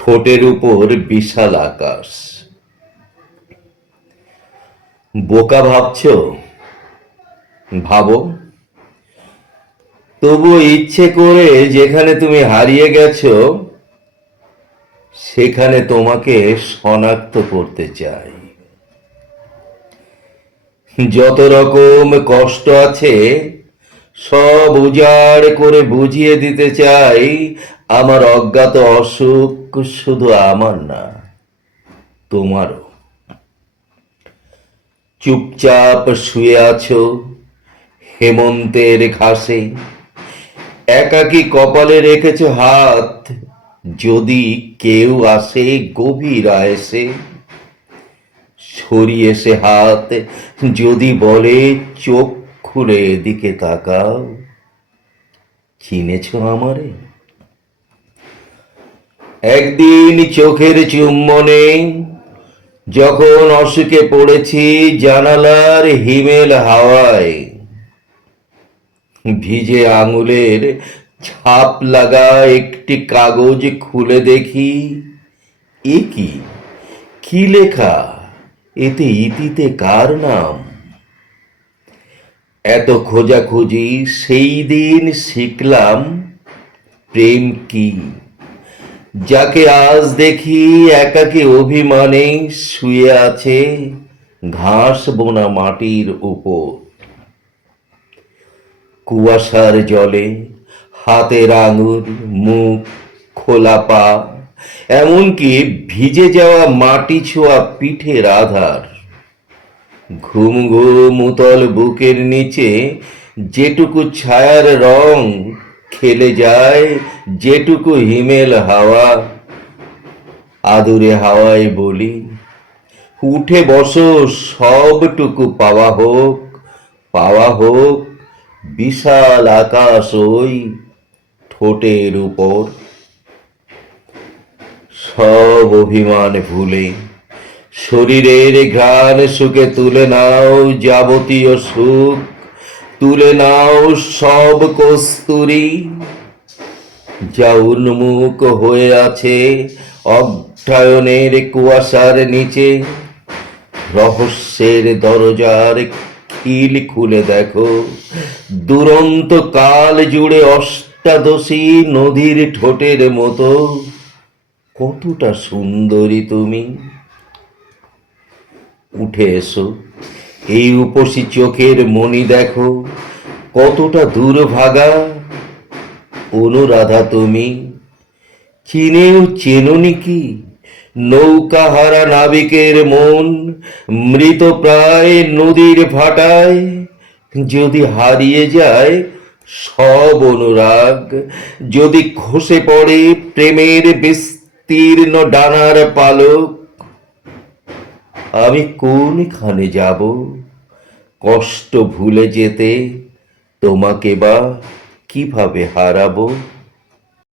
ঠোঁটের উপর বিশাল আকাশ। বোকা ভাবছ? ভাবো। তবু ইচ্ছে করে যেখানে তুমি হারিয়ে গেছো, সেখানে তোমাকে শনাক্ত করতে চাই। যত রকম কষ্ট আছে, সব উজাড় করে বুঝিয়ে দিতে চাই আমার অজ্ঞাত অসুখ শুধু আমার না, তোমারও। চুপচাপ শুয়ে আছো হেমন্তের ঘাসে, একাকি কপালে রেখেছ হাত, যদি কেউ আসে গভীর আয়েসে, সরিয়ে সে হাত, যদি বলে চোখ খুলে এদিকে তাকাও, চিনেছ আমারে? একদিন চোখের চুম্বনে যখন অসুখে পড়েছি জানালার হিমেল হাওয়ায়, ভিজে আঙুলের ছাপ লাগা একটি কাগজ খুলে দেখি, এ কি? কি লেখা? এতে ইতিতে কার নাম? এত খোঁজাখুঁজি সেই দিন শিখলাম, প্রেম কি? যাকে আজ দেখি একাকী অভিমানে শুয়ে আছে ঘাস বোনা মাটির উপর। কুয়াশার জলে হাতের আঙুর, মুখ, খোলা পা, এমনকি ভিজে যাওয়া মাটি ছোঁয়া পিঠের আধার। ঘুম ঘুম উতল বুকের নিচে যেটুকু ছায়ার রং খেলে যায়, যেটুকু হিমেল হাওয়া, আদুরে হাওয়ায় বলি, উঠে বসো, সবটুকু পাওয়া হোক পাওয়া হোক, বিশাল আকাশ ওই ঠোঁটের উপর। সব অভিমান ভুলে, শরীরের ঘ্রাণ সুখে তুলে নাও যাবতীয় সুখ। তুলে নাও সব কস্তুরি। যা উন্মুখ হয়ে আছে অধ্যয়নের কুয়াশার নিচে। রহস্যের দরজার খিল খুলে দেখো। দুরন্ত কাল জুড়ে অষ্টাদশী নদীর ঠোঁটের মতো। কতটা সুন্দরী তুমি। উঠে এসো। এই উপসী চোখের মনি দেখো, কতটা দুর্ভাগা। অনুরাধা তুমি, চিনেও চেননি কি? নৌকাহারা নাবিকের মন মৃত প্রায় নদীর ভাটায়, যদি হারিয়ে যায় সব অনুরাগ, যদি খসে পড়ে প্রেমের বিস্তীর্ণ ডানার পালক আমি কোনখানে যাব? কষ্ট ভুলে যেতে তোমাকে বা কীভাবে হারাবো?